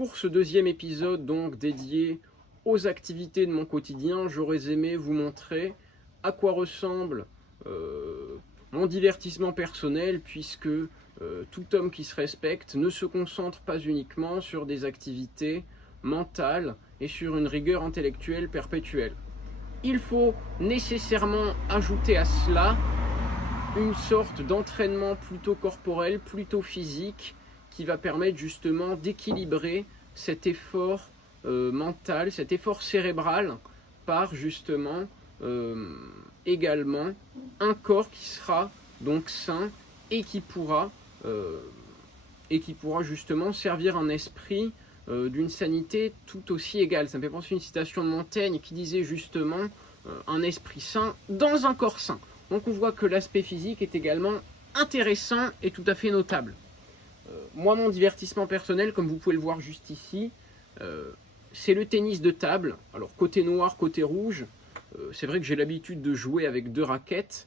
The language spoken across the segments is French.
pour ce deuxième épisode donc dédié aux activités de mon quotidien, j'aurais aimé vous montrer à quoi ressemble mon divertissement personnel, puisque tout homme qui se respecte ne se concentre pas uniquement sur des activités mentales et sur une rigueur intellectuelle perpétuelle. Il faut nécessairement ajouter à cela une sorte d'entraînement plutôt corporel, plutôt physique, qui va permettre justement d'équilibrer cet effort mental, cet effort cérébral, par justement également un corps qui sera donc sain et qui pourra justement servir un esprit d'une sanité tout aussi égale. Ça me fait penser à une citation de Montaigne qui disait justement un esprit sain dans un corps sain. Donc on voit que l'aspect physique est également intéressant et tout à fait notable. Moi, mon divertissement personnel, comme vous pouvez le voir juste ici, c'est le tennis de table. Alors côté noir, côté rouge, c'est vrai que j'ai l'habitude de jouer avec 2 raquettes.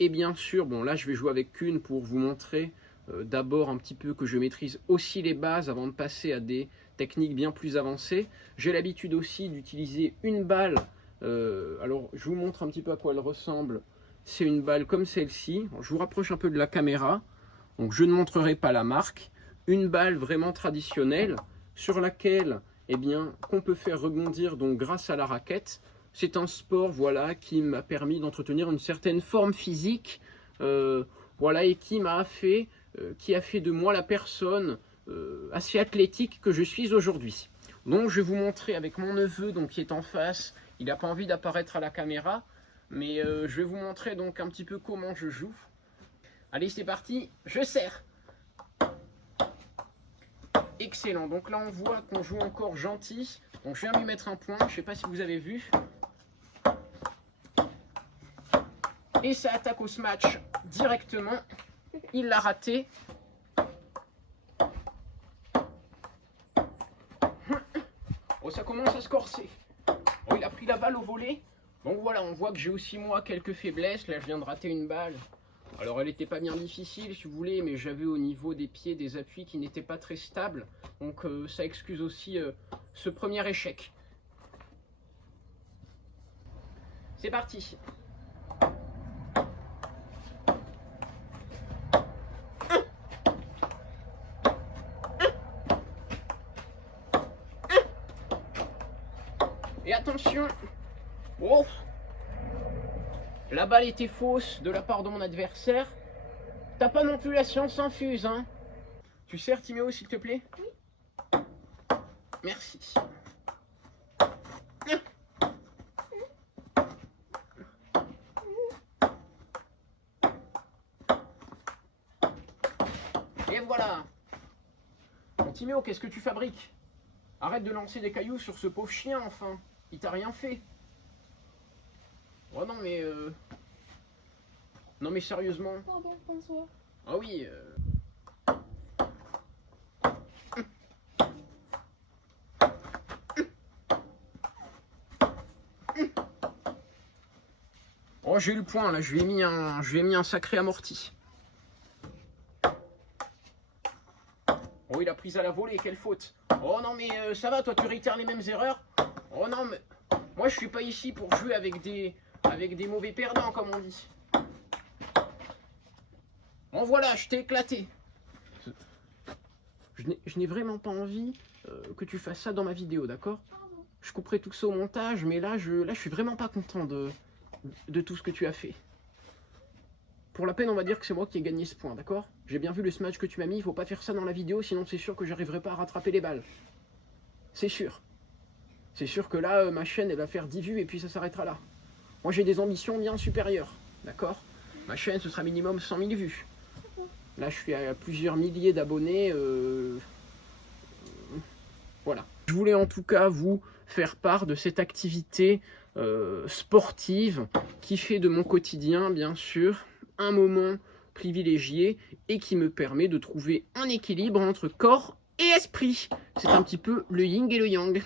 Et bien sûr, bon là je vais jouer avec qu'une pour vous montrer d'abord un petit peu que je maîtrise aussi les bases avant de passer à des techniques bien plus avancées. J'ai l'habitude aussi d'utiliser une balle. Alors je vous montre un petit peu à quoi elle ressemble. C'est une balle comme celle-ci. Je vous rapproche un peu de la caméra. Donc je ne montrerai pas la marque. Une balle vraiment traditionnelle sur laquelle, eh bien, qu'on peut faire rebondir donc grâce à la raquette. C'est un sport, voilà, qui m'a permis d'entretenir une certaine forme physique, voilà, et qui a fait de moi la personne assez athlétique que je suis aujourd'hui. Donc je vais vous montrer avec mon neveu, donc qui est en face. Il n'a pas envie d'apparaître à la caméra, mais je vais vous montrer donc un petit peu comment je joue. Allez, c'est parti, je serre. Excellent, donc là on voit qu'on joue encore gentil. Donc je viens lui mettre un point, je ne sais pas si vous avez vu. Et ça attaque au smash directement. Il l'a raté. Oh, ça commence à se corser. Oh, il a pris la balle au volet. Donc voilà, on voit que j'ai aussi moi quelques faiblesses. Là, je viens de rater une balle. Alors, elle n'était pas bien difficile, si vous voulez, mais j'avais au niveau des pieds des appuis qui n'étaient pas très stables. Donc, ça excuse aussi ce premier échec. C'est parti. Et attention, oh, la balle était fausse de la part de mon adversaire. T'as pas non plus la science infuse, hein. Tu sers, Timéo, s'il te plaît? Oui. Merci. Et voilà. Bon, Timéo, qu'est-ce que tu fabriques? Arrête de lancer des cailloux sur ce pauvre chien, enfin. Il t'a rien fait. Oh non, mais... Non, mais sérieusement. Pardon, François. Ah oui. Oh, j'ai eu le point, là. Je lui ai mis un sacré amorti. Oh, il a pris à la volée, quelle faute. Oh non, mais ça va, toi, tu réitères les mêmes erreurs. Oh non, mais moi, je suis pas ici pour jouer avec des mauvais perdants, comme on dit. Bon, voilà, je t'ai éclaté. Je n'ai vraiment pas envie que tu fasses ça dans ma vidéo, d'accord? Je couperai tout ça au montage, mais là, je suis vraiment pas content de tout ce que tu as fait. Pour la peine, on va dire que c'est moi qui ai gagné ce point, d'accord? J'ai bien vu le smash que tu m'as mis, il faut pas faire ça dans la vidéo, sinon c'est sûr que j'arriverai pas à rattraper les balles. C'est sûr. C'est sûr que là, ma chaîne, elle va faire 10 vues et puis ça s'arrêtera là. Moi, j'ai des ambitions bien supérieures, d'accord? Ma chaîne, ce sera minimum 100 000 vues. Là, je suis à plusieurs milliers d'abonnés. Voilà. Je voulais en tout cas vous faire part de cette activité sportive qui fait de mon quotidien, bien sûr, un moment privilégié et qui me permet de trouver un équilibre entre corps et esprit. C'est un petit peu le yin et le yang.